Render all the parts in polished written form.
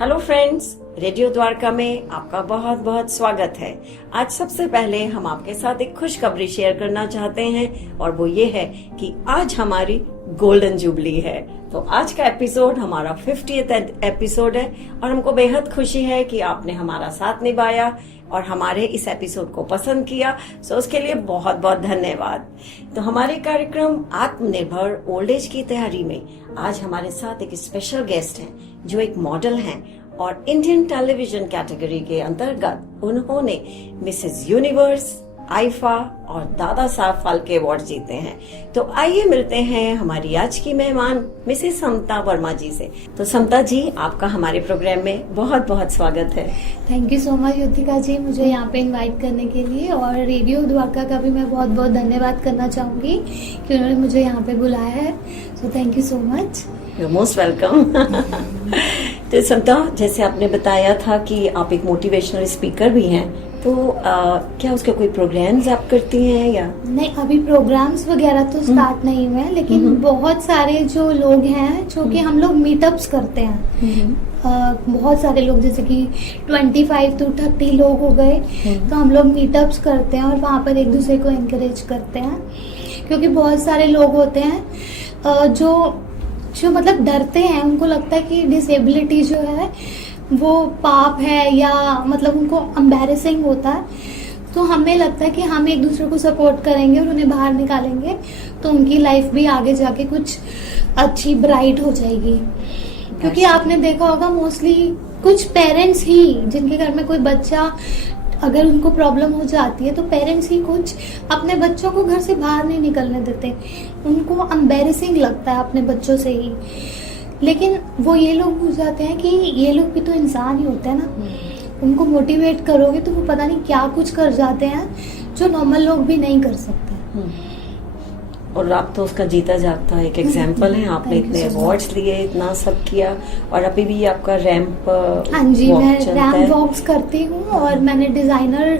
Hello friends, radio Dwarka में आपका बहुत बहुत स्वागत है। आज सबसे पहले हम आपके साथ एक खुशखबरी शेयर करना चाहते हैं और वो ये है कि आज हमारी गोल्डन जुबली है। तो आज का एपिसोड हमारा 50th एपिसोड है और हमको बेहद खुशी है कि आपने हमारा साथ निभाया और हमारे इस एपिसोड को पसंद किया। सो उसके लिए बहुत बहुत धन्यवाद। तो हमारे कार्यक्रम आत्मनिर्भर ओल्ड एज की तैयारी में आज हमारे साथ एक स्पेशल गेस्ट हैं जो एक मॉडल हैं और इंडियन टेलीविजन कैटेगरी के अंतर्गत उन्होंने मिसेस यूनिवर्स, आईफा और दादा साहब फाल्के अवार्ड जीते हैं। तो आइए मिलते हैं हमारी आज की मेहमान मिसेस समता वर्मा जी से। तो समता जी, आपका हमारे प्रोग्राम में बहुत बहुत स्वागत है। Thank you so much Yutika ji, मुझे यहाँ पे इनवाइट करने के लिए, और रेडियो द्वारका का भी मैं बहुत बहुत धन्यवाद करना चाहूंगी कि उन्होंने मुझे यहाँ पे बुलाया है। सो thank you so much. You most welcome. तो समता, जैसे आपने बताया था कि आप एक मोटिवेशनल स्पीकर भी हैं, तो क्या उसके कोई प्रोग्राम्स आप करती हैं या नहीं? अभी प्रोग्राम्स वगैरह तो स्टार्ट नहीं हुए हैं, लेकिन बहुत सारे जो लोग हैं जो कि हम लोग मीटअप्स करते हैं। बहुत सारे लोग, जैसे कि 25 to 30 लोग हो गए, तो हम लोग मीटअप्स करते हैं और वहाँ पर एक दूसरे को एनकरेज करते हैं। क्योंकि बहुत सारे लोग होते हैं जो मतलब डरते हैं, उनको लगता है कि डिसेबिलिटी जो है वो पाप है या मतलब उनको एम्बैरेसिंग होता है। तो हमें लगता है कि हम एक दूसरे को सपोर्ट करेंगे और उन्हें बाहर निकालेंगे तो उनकी लाइफ भी आगे जाके कुछ अच्छी ब्राइट हो जाएगी। क्योंकि आपने देखा होगा मोस्टली कुछ पेरेंट्स ही, जिनके घर में कोई बच्चा अगर उनको प्रॉब्लम हो जाती है तो पेरेंट्स ही कुछ अपने बच्चों को घर से बाहर नहीं निकलने देते। उनको एम्बैरेसिंग लगता है अपने बच्चों से ही। लेकिन वो ये लोग भूल जाते हैं कि ये लोग भी तो इंसान ही होते हैं ना। उनको मोटिवेट करोगे तो वो पता नहीं क्या कुछ कर जाते हैं जो नॉर्मल लोग भी नहीं कर सकते। और आप तो उसका जीता जागता एक एग्जाम्पल है। आपने इतने अवार्ड्स लिए, इतना सब किया, और अभी भी आपका रैंप हाँ जी, मैं रैंप वॉक्स करती हूँ और मैंने डिजाइनर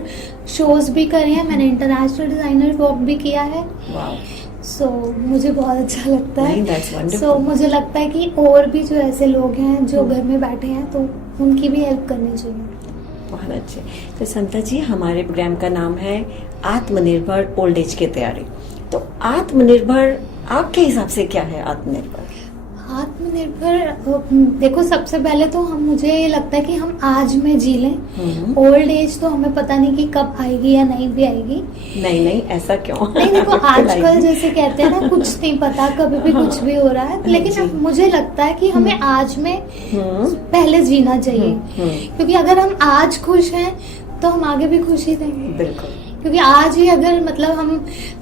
शोज भी करे हैं। मैंने इंटरनेशनल डिजाइनर वॉक भी किया है। सो मुझे बहुत अच्छा लगता है। सो मुझे लगता है कि और भी जो ऐसे लोग हैं जो घर में बैठे हैं तो उनकी भी हेल्प करनी चाहिए। बहुत अच्छे। तो समता जी, हमारे प्रोग्राम का नाम है आत्मनिर्भर ओल्ड एज की तैयारी। तो आत्मनिर्भर आपके हिसाब से क्या है? आत्मनिर्भर देखो, सबसे पहले तो मुझे ये लगता है कि हम आज में जी लें। ओल्ड एज तो हमें पता नहीं कि कब आएगी या नहीं भी आएगी। नहीं, ऐसा क्यों? नहीं, देखो आजकल जैसे कहते हैं ना, कुछ नहीं पता, कभी भी कुछ भी हो रहा है। लेकिन अब मुझे लगता है कि हमें आज में पहले जीना चाहिए। क्योंकि अगर हम आज खुश हैं तो हम आगे भी खुश ही रहेंगे। बिल्कुल। क्योंकि आज ही अगर मतलब हम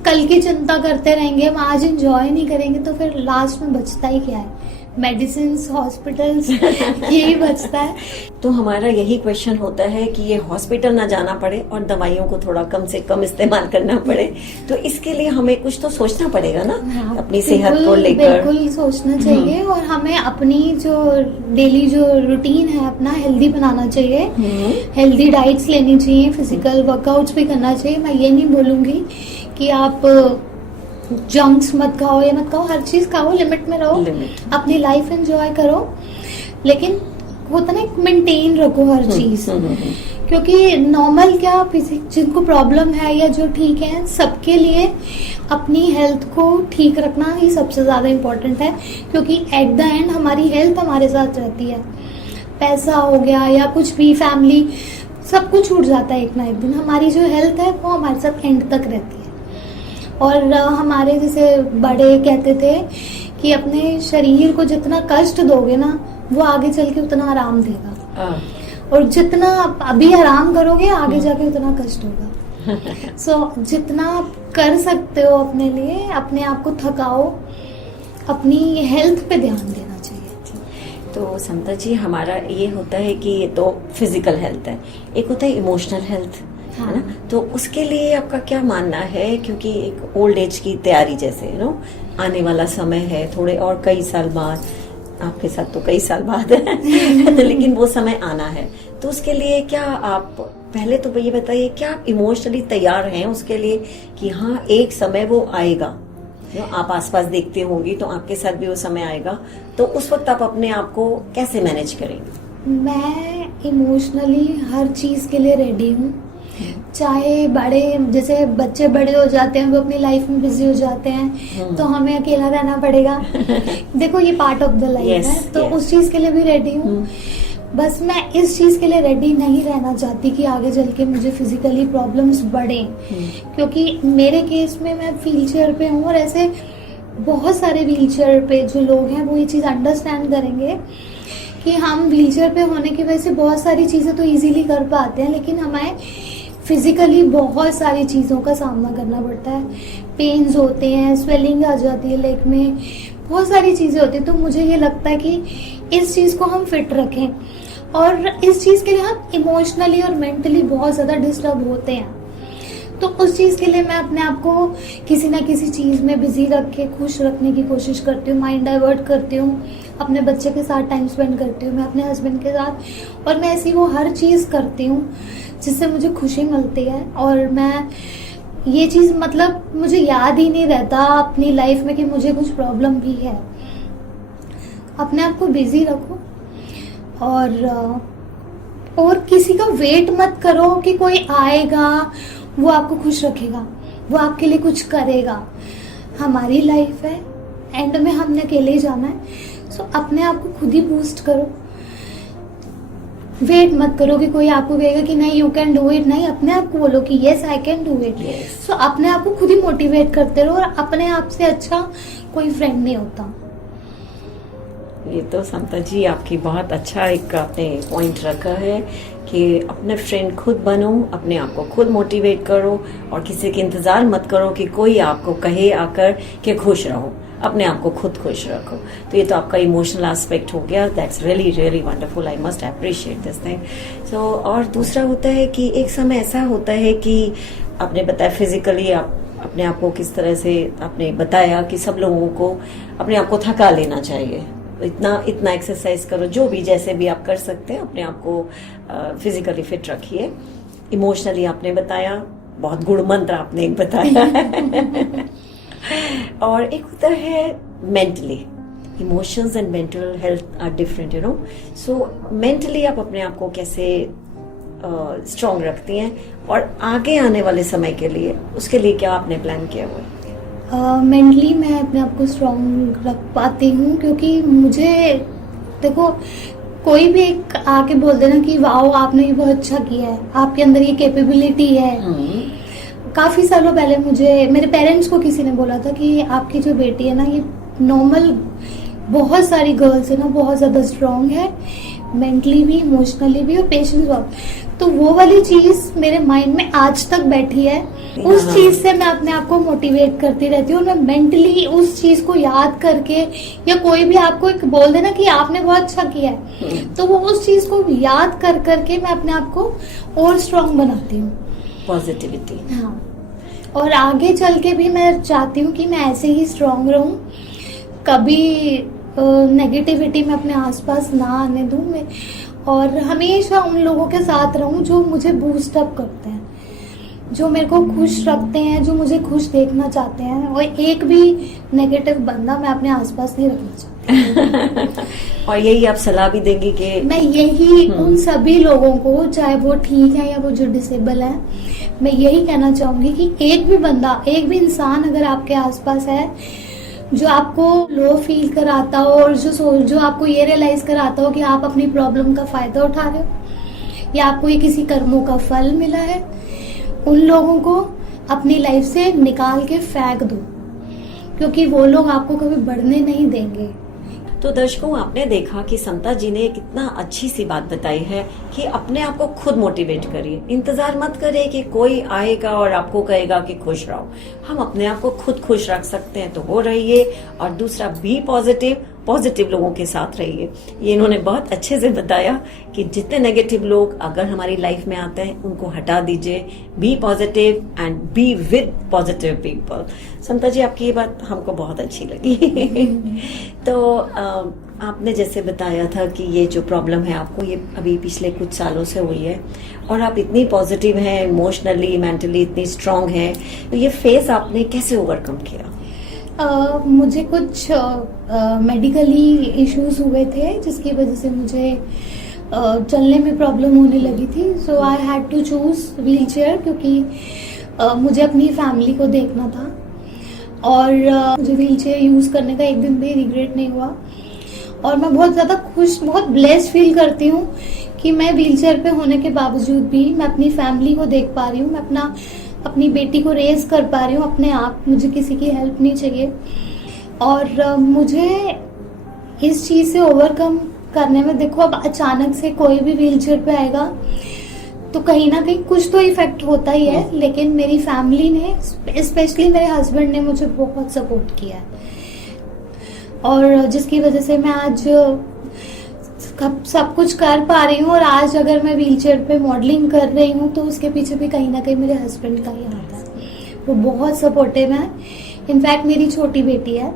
कल की चिंता करते रहेंगे, हम आज एंजॉय नहीं करेंगे, तो फिर लास्ट में बचता ही क्या है? मेडिसिन, हॉस्पिटल्स, यही बचता है। तो हमारा यही क्वेश्चन होता है कि ये हॉस्पिटल ना जाना पड़े और दवाइयों को थोड़ा कम से कम इस्तेमाल करना पड़े। तो इसके लिए हमें कुछ तो सोचना पड़ेगा ना। हाँ, अपनी सेहत को लेकर बिल्कुल सोचना चाहिए। और हमें अपनी जो डेली जो रूटीन है अपना हेल्दी बनाना चाहिए। हेल्दी डाइट्स लेनी चाहिए, फिजिकल वर्कआउट्स भी करना चाहिए। मैं ये नहीं बोलूंगी कि आप जंक्स मत खाओ, ये मत खाओ, हर चीज खाओ, लिमिट में रहो, अपनी लाइफ एंजॉय करो। लेकिन होता ना, मेंटेन रखो हर चीज। क्योंकि नॉर्मल क्या, जिनको प्रॉब्लम है या जो ठीक है, सबके लिए अपनी हेल्थ को ठीक रखना ही सबसे ज्यादा इम्पोर्टेंट है। क्योंकि एट द एंड हमारी हेल्थ हमारे साथ रहती है। पैसा हो गया या कुछ भी, फैमिली, सब कुछ छूट जाता है एक ना एक दिन। हमारी जो हेल्थ है वो हमारे साथ एंड तक रहती है। और हमारे जैसे बड़े कहते थे कि अपने शरीर को जितना कष्ट दोगे ना, वो आगे चल के उतना आराम देगा। और जितना अभी आराम करोगे, आगे जाके उतना कष्ट होगा। सो जितना आप कर सकते हो अपने लिए, अपने आप को थकाओ, अपनी हेल्थ पे ध्यान देना चाहिए। तो समता जी, हमारा ये होता है कि ये तो फिजिकल हेल्थ है, एक होता है इमोशनल हेल्थ, है ना। तो उसके लिए आपका क्या मानना है? क्योंकि एक ओल्ड एज की तैयारी जैसे आने वाला समय है, थोड़े और कई साल बाद, आपके साथ तो कई साल बाद है तो लेकिन वो समय आना है। तो उसके लिए क्या आप पहले तो ये बताइए, क्या आप इमोशनली तैयार हैं उसके लिए कि हाँ एक समय वो आएगा? आप आसपास देखते होंगी तो आपके साथ भी वो समय आएगा, तो उस वक्त आप अपने आप को कैसे मैनेज करेंगे? मैं इमोशनली हर चीज के लिए रेडी हूँ। चाहे बड़े, जैसे बच्चे बड़े हो जाते हैं, वो अपनी लाइफ में बिजी हो जाते हैं, तो हमें अकेला रहना पड़ेगा। देखो ये पार्ट ऑफ द लाइफ है, तो उस चीज के लिए भी रेडी हूँ। बस मैं इस चीज के लिए रेडी नहीं रहना चाहती कि आगे चल के मुझे फिजिकली प्रॉब्लम्स बढ़े, क्योंकि मेरे केस में मैं व्हील चेयर पे हूँ और ऐसे बहुत सारे व्हील चेयर पे जो लोग हैं वो ये चीज अंडरस्टैंड करेंगे कि हम व्हील चेयर पे होने की वजह से बहुत सारी चीजें तो इजीली कर पाते हैं, लेकिन हमें फिजिकली बहुत सारी चीज़ों का सामना करना पड़ता है। पेन्स होते हैं, स्वेलिंग आ जाती है लेग में, बहुत सारी चीज़ें होती हैं। तो मुझे ये लगता है कि इस चीज़ को हम फिट रखें, और इस चीज़ के लिए हम इमोशनली और मेंटली बहुत ज़्यादा डिस्टर्ब होते हैं। तो उस चीज़ के लिए मैं अपने आप को किसी ना किसी चीज़ में बिजी रख के खुश रखने की कोशिश करती हूँ, माइंड डाइवर्ट करती हूँ, अपने बच्चे के साथ टाइम स्पेंड करती हूँ, मैं अपने हस्बैंड के साथ, और मैं ऐसी वो हर चीज़ करती हूँ जिससे मुझे खुशी मिलती है। और मैं ये चीज़, मतलब मुझे याद ही नहीं रहता अपनी लाइफ में कि मुझे कुछ प्रॉब्लम भी है। अपने आप को बिजी रखो, और किसी का वेट मत करो कि कोई आएगा वो आपको खुश रखेगा, वो आपके लिए कुछ करेगा। हमारी लाइफ है, एंड में हमने अकेले ही जाना है। सो अपने आप को खुद ही बूस्ट करो, वेट मत करो कि कोई आपको कहेगा कि नहीं यू कैन डू इट। नहीं, अपने आप को बोलो कि yes I can do it. So अपने आप को खुद ही मोटिवेट करते रहो, और अपने आप से अच्छा कोई फ्रेंड नहीं होता। ये तो समता जी आपकी बहुत अच्छा एक आपने पॉइंट रखा है कि अपने फ्रेंड खुद बनो, अपने आप को खुद मोटिवेट करो, और किसी के इंतजार मत करो कि कोई आपको कहे आकर कि खुश रहो। अपने आप को खुद खुश रखो। तो ये तो आपका इमोशनल एस्पेक्ट हो गया। That's really really wonderful, I must appreciate this thing. So और दूसरा होता है कि एक समय ऐसा होता है कि आपने बताया फिजिकली आप अपने आप को किस तरह से आपने बताया कि सब लोगों को अपने आप को थका लेना चाहिए, इतना एक्सरसाइज करो, जो भी जैसे भी आप कर सकते हैं अपने आप को फिजिकली फिट रखिए। इमोशनली आपने बताया, बहुत गुड़ मंत्र आपने एक बताया। और एक होता है mentally, emotions and mental health are different, you know. So mentally आप अपने आप को कैसे स्ट्रांग रखती हैं, और आगे आने वाले समय के लिए उसके लिए क्या आपने प्लान किया हुआ है? मेंटली मैं अपने आप को स्ट्रांग रख पाती हूँ, क्योंकि मुझे देखो कोई भी एक आके बोल देना कि वाओ आपने ये बहुत अच्छा किया है, आपके अंदर ये कैपेबिलिटी है। काफी सालों पहले मुझे मेरे पेरेंट्स को किसी ने बोला था कि आपकी जो बेटी है ना, ये नॉर्मल बहुत सारी गर्ल्स है ना, बहुत ज्यादा स्ट्रांग है, मेंटली भी, इमोशनली भी, और पेशेंस बहुत। तो वो वाली चीज मेरे माइंड में आज तक बैठी है। उस चीज से मैं अपने आप को मोटिवेट करती रहती हूँ, और मैं मेंटली उस चीज को याद करके, या कोई भी आपको एक बोल देना कि आपने बहुत अच्छा किया है, तो वो उस चीज को याद कर करके मैं अपने आप को और स्ट्रांग बनाती हूँ। पॉजिटिविटी। हाँ, और आगे चल के भी मैं चाहती हूँ कि मैं ऐसे ही स्ट्रांग रहूं, कभी नेगेटिविटी में अपने आसपास ना आने दूं मैं, और हमेशा उन लोगों के साथ रहूं जो मुझे बूस्ट अप करते हैं, जो मेरे को खुश रखते हैं, जो मुझे खुश देखना चाहते हैं। और एक भी नेगेटिव बंदा मैं अपने आसपास नहीं रखना चाहती। और यही आप सलाह भी देंगी कि मैं यही उन सभी लोगों को, चाहे वो ठीक है या वो जो डिसेबल है, मैं यही कहना चाहूंगी कि एक भी बंदा, एक भी इंसान अगर आपके आसपास है जो आपको लो फील कराता हो, और जो आपको ये रियलाइज कराता हो कि आप अपनी प्रॉब्लम का फायदा उठा रहे हो, या आपको ये किसी कर्मों का फल मिला है, उन लोगों को अपनी लाइफ से निकाल के फेंक दो, क्योंकि वो लोग आपको कभी बढ़ने नहीं देंगे। तो दर्शकों, आपने देखा कि समता जी ने कितना अच्छी सी बात बताई है कि अपने आप को खुद मोटिवेट करिए, इंतजार मत करिए कि कोई आएगा और आपको कहेगा कि खुश रहो। हम अपने आप को खुद खुश रख सकते हैं तो वो रहिए, और दूसरा बी पॉजिटिव लोगों के साथ रहिए। ये इन्होंने बहुत अच्छे से बताया कि जितने नेगेटिव लोग अगर हमारी लाइफ में आते हैं उनको हटा दीजिए, be positive and be with positive people. Samta ji, आपकी ये बात हमको बहुत अच्छी लगी। तो आपने जैसे बताया था कि ये जो प्रॉब्लम है आपको, ये अभी पिछले कुछ सालों से हुई है, और आप इतनी पॉजिटिव हैं, इमोशनली मेंटली इतनी स्ट्रांग हैं, तो ये फेस आपने कैसे ओवरकम किया? मुझे कुछ मेडिकली इश्यूज हुए थे, जिसकी वजह से मुझे चलने में प्रॉब्लम होने लगी थी। So I had to choose wheelchair, क्योंकि मुझे अपनी फैमिली को देखना था। और मुझे व्हील चेयर यूज़ करने का एक दिन भी रिग्रेट नहीं हुआ। और मैं बहुत ज़्यादा खुश, बहुत ब्लेस्ड फील करती हूँ कि मैं व्हील चेयर पे होने के बावजूद भी मैं अपनी फैमिली को देख पा रही हूँ, मैं अपनी बेटी को रेज कर पा रही हूँ अपने आप। मुझे किसी की हेल्प नहीं चाहिए। और मुझे इस चीज़ से ओवरकम करने में, देखो अब अचानक से कोई भी व्हील चेयर पे आएगा तो कहीं ना कहीं कुछ तो इफेक्ट होता ही है, लेकिन मेरी फैमिली ने, स्पेशली मेरे हस्बैंड ने मुझे बहुत सपोर्ट किया है। और जिसकी वजह से मैं आज सब कुछ कर पा रही हूँ। और आज अगर मैं व्हील चेयर पे मॉडलिंग कर रही हूँ तो उसके पीछे भी कहीं ना कहीं मेरे हस्बैंड का ही हाथ है। वो बहुत सपोर्टिव है। इनफैक्ट मेरी छोटी बेटी है,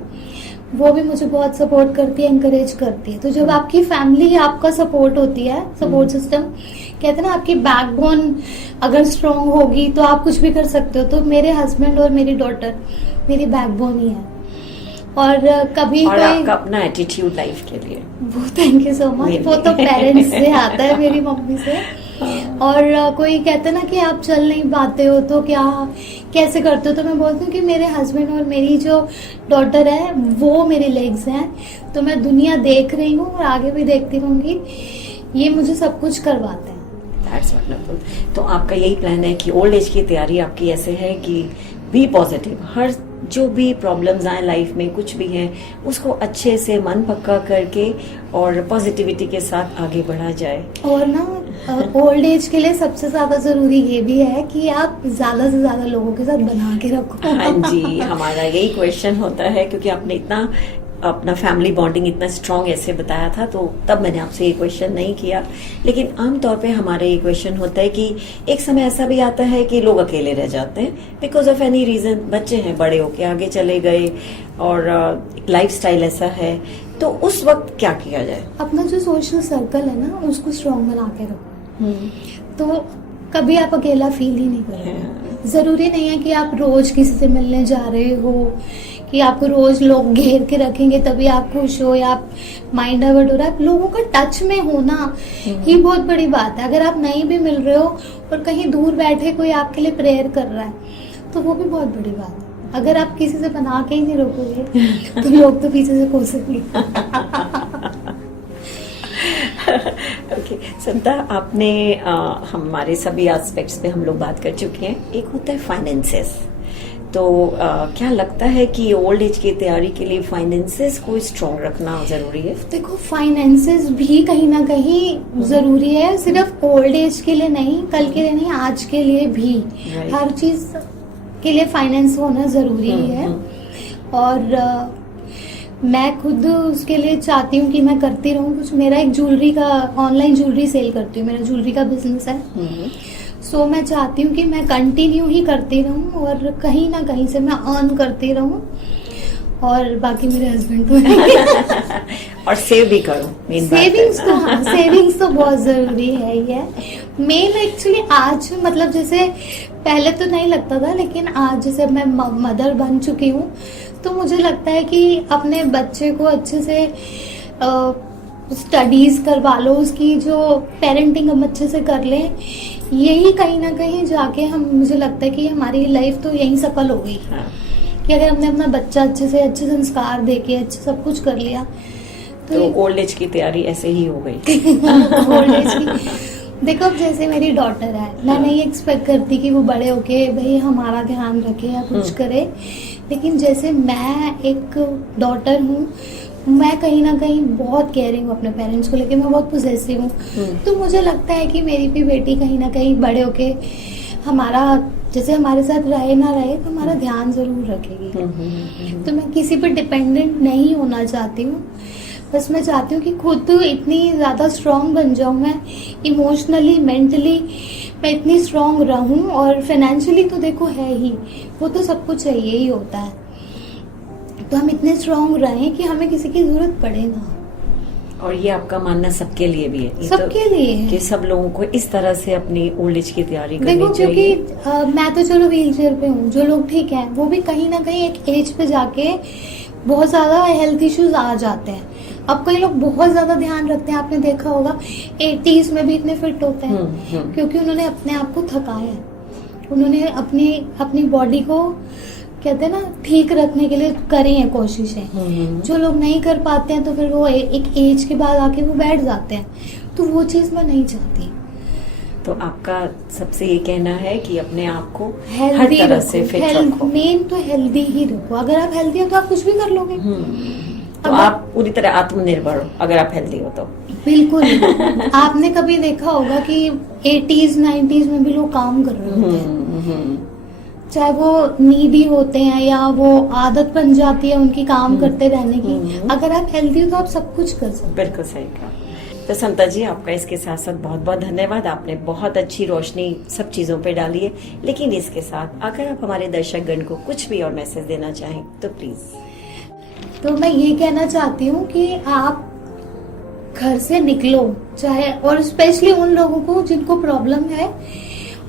वो भी मुझे बहुत सपोर्ट करती है, इंकरेज करती है। तो जब आपकी फैमिली आपका सपोर्ट होती है, सपोर्ट सिस्टम, कहते हैं ना आपकी बैकबोन अगर स्ट्रांग होगी तो आप कुछ भी कर सकते हो। तो मेरे हस्बैंड और मेरी डॉटर मेरी बैकबोन ही है। और कभी और कोई आपका अपना एटीट्यूड लाइफ के लिए, वो थैंक यू सो मच, वो तो पेरेंट्स से आता है, मेरी मम्मी से। और कोई कहते ना कि आप चल नहीं पाते हो तो क्या कैसे करते हो, तो मैं बोलती हूँ कि मेरे हस्बैंड और मेरी जो डॉटर है वो मेरे लेग्स हैं। तो मैं दुनिया देख रही हूँ और आगे भी देखती रहूंगी, ये मुझे सब कुछ करवाते हैं। That's wonderful. तो आपका यही प्लान है कि ओल्ड एज की तैयारी आपकी ऐसे है कि बी पॉजिटिव, हर जो भी प्रॉब्लम्स आए लाइफ में, कुछ भी है, उसको अच्छे से मन पक्का करके और पॉजिटिविटी के साथ आगे बढ़ा जाए। और ना ओल्ड एज के लिए सबसे ज्यादा जरूरी ये भी है कि आप ज्यादा से ज्यादा लोगों के साथ बना के रखो। हाँ जी, हमारा यही क्वेश्चन होता है, क्योंकि आपने इतना अपना फैमिली बॉन्डिंग इतना स्ट्रांग ऐसे बताया था, तो तब मैंने आपसे ये क्वेश्चन नहीं किया। लेकिन आमतौर पे हमारा ये क्वेश्चन होता है कि एक समय ऐसा भी आता है कि लोग अकेले रह जाते हैं बिकॉज ऑफ एनी रीजन, बच्चे हैं, बड़े होके आगे चले गए और लाइफस्टाइल ऐसा है, तो उस वक्त क्या किया जाए? अपना जो सोशल सर्कल है ना उसको स्ट्रांग बना के रखो, तो कभी आप अकेला फील ही नहीं करोगे। जरूरी नहीं है कि आप रोज किसी से मिलने जा रहे हो, कि आपको रोज लोग घेर के रखेंगे तभी आप खुश हो या आप माइंड डाइवर्ट हो रहा है। लोगों का टच में होना ही बहुत बड़ी बात है। अगर आप नहीं भी मिल रहे हो और कहीं दूर बैठे कोई आपके लिए प्रेयर कर रहा है तो वो भी बहुत बड़ी बात है। अगर आप किसी से बना के ही नहीं रोकोगे तो लोग तो पीछे से कोसेंगे। ओके सविता, आपने हमारे सभी एस्पेक्ट्स पे हम लोग बात कर चुके हैं। एक होता है फाइनेंसेस, तो क्या लगता है कि ओल्ड एज की तैयारी के लिए फाइनेंसेस को स्ट्रॉन्ग रखना जरूरी है? देखो फाइनेंसेस भी कहीं ना कहीं जरूरी है, सिर्फ ओल्ड एज के लिए नहीं, कल के लिए नहीं, आज के लिए भी। हर चीज के लिए फाइनेंस होना जरूरी है। और मैं खुद उसके लिए चाहती हूँ कि मैं करती रहूँ कुछ। मेरा एक ज्वेलरी का, ऑनलाइन ज्वेलरी सेल करती हूँ, मेरा ज्वेलरी का बिजनेस है। सो मैं चाहती हूँ कि मैं कंटिन्यू ही करती रहूँ और कहीं ना कहीं से मैं अर्न करती रहूँ। और बाकी मेरे हस्बैंड तो और सेव भी करो। सेविंग्स तो, हाँ सेविंग्स तो बहुत जरूरी है ही है। मेन एक्चुअली आज, मतलब जैसे पहले तो नहीं लगता था, लेकिन आज जैसे मैं मदर बन चुकी हूँ तो मुझे लगता है कि अपने बच्चे को अच्छे से स्टडीज करवा लो, उसकी जो पेरेंटिंग हम अच्छे से कर लें, यही कहीं ना कहीं जाके हम, मुझे लगता है कि हमारी लाइफ तो यही सफल हो गई। हाँ। कि अगर हमने अपना बच्चा अच्छे से, अच्छे संस्कार देके अच्छे सब कुछ कर लिया तो ओल्ड एज की तैयारी ऐसे ही हो गई। ओल्ड एज की देखो, अब जैसे मेरी डॉटर है, मैं नहीं एक्सपेक्ट करती कि वो बड़े होके भाई हमारा ध्यान रखे या कुछ करे, लेकिन जैसे मैं एक डॉटर हूँ, मैं कहीं ना कहीं बहुत केयरिंग हूँ अपने पेरेंट्स को लेके, मैं बहुत पोजेसिव हूँ। तो मुझे लगता है कि मेरी भी बेटी कहीं ना कहीं बड़े होके हमारा, जैसे हमारे साथ रहे ना रहे, तो हमारा ध्यान जरूर रखेगी। तो मैं किसी पर डिपेंडेंट नहीं होना चाहती हूँ। बस मैं चाहती हूँ कि खुद इतनी ज्यादा स्ट्रांग बन जाऊँ, मैं इमोशनली, मेंटली मैं इतनी स्ट्रांग रहूँ, और फाइनेंशियली तो देखो है ही, वो तो सब कुछ चाहिए ही होता है। तो हम इतने स्ट्रांग रहें कि हमें किसी की जरूरत पड़े ना। और ये आपका मानना सबके लिए भी है? सबके लिए है कि सब लोगों को इस तरह से अपनी ओल्ड एज की तैयारी करनी देखो, चाहिए। क्योंकि मैं तो चलो व्हील चेयर पे हूँ, जो लोग ठीक है वो भी कहीं ना कहीं एक एज पे जाके बहुत ज्यादा हेल्थ इश्यूज आ जाते हैं। अब कई लोग बहुत ज्यादा ध्यान रखते हैं, आपने देखा होगा 80s में भी इतने फिट होते हैं क्योंकि उन्होंने अपने आप को थकाया है, उन्होंने अपनी बॉडी को कहते हैं ना ठीक रखने के लिए करी है कोशिशें। जो लोग नहीं कर पाते हैं तो फिर वो एक एज के बाद आके वो बैठ जाते हैं, तो वो चीज मैं नहीं चाहती। तो आपका सबसे ये कहना है कि अपने आप को हर हेल्दी तरह से फिट रखो। मेन तो हेल्दी ही रखो, अगर आप हेल्दी हो तो आप कुछ भी कर लोगे। तो आप पूरी तरह आत्मनिर्भर हो अगर आप हेल्दी हो तो। बिल्कुल। आपने कभी देखा होगा कि 80s 90s में भी लोग काम कर रहे होते हैं, चाहे वो नीडी होते हैं या वो आदत बन जाती है उनकी काम करते रहने की। अगर आप हेल्दी हो तो आप सब कुछ कर सकते हो। बिल्कुल सही कहा। तो समता जी, आपका इसके साथ साथ बहुत बहुत धन्यवाद। आपने बहुत अच्छी रोशनी सब चीजों पे डाली है, लेकिन इसके साथ अगर आप हमारे दर्शक गण को कुछ भी और मैसेज देना चाहें तो प्लीज। तो मैं ये कहना चाहती हूँ कि आप घर से निकलो, चाहे, और स्पेशली उन लोगों को जिनको प्रॉब्लम है,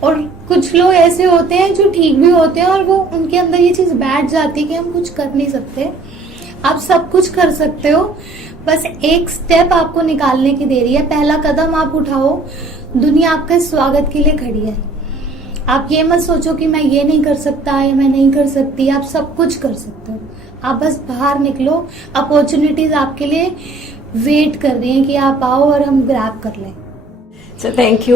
और कुछ लोग ऐसे होते हैं जो ठीक भी होते हैं और वो उनके अंदर ये चीज बैठ जाती है कि हम कुछ कर नहीं सकते। आप सब कुछ कर सकते हो, बस एक स्टेप आपको निकालने की देरी है। पहला कदम आप उठाओ, दुनिया आपके स्वागत के लिए खड़ी है। आप ये मत सोचो कि मैं ये नहीं कर सकता या मैं नहीं कर सकती, आप सब कुछ कर सकते हो। आप बस बाहर निकलो, अपॉर्चुनिटीज आपके लिए वेट कर रही हैं कि आप आओ और हम ग्रैब कर लें। So thank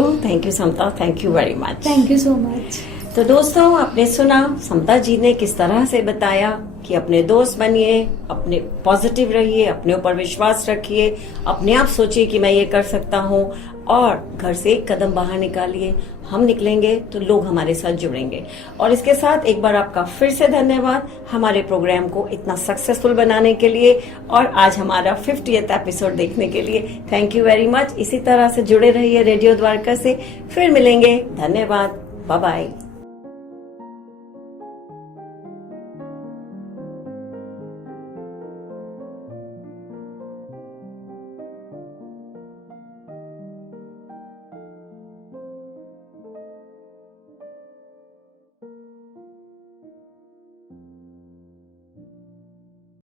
you Samta, thank you very much. Thank you so much. तो दोस्तों, आपने सुना समता जी ने किस तरह से बताया कि अपने दोस्त बनिए, अपने पॉजिटिव रहिए, अपने ऊपर विश्वास रखिए, अपने आप सोचिए कि मैं ये कर सकता हूँ और घर से एक कदम बाहर निकालिए। हम निकलेंगे तो लोग हमारे साथ जुड़ेंगे। और इसके साथ एक बार आपका फिर से धन्यवाद हमारे प्रोग्राम को इतना सक्सेसफुल बनाने के लिए और आज हमारा 50th एपिसोड देखने के लिए। Thank you very much. इसी तरह से जुड़े रहिए रेडियो द्वारका से। फिर मिलेंगे। धन्यवाद। Bye bye.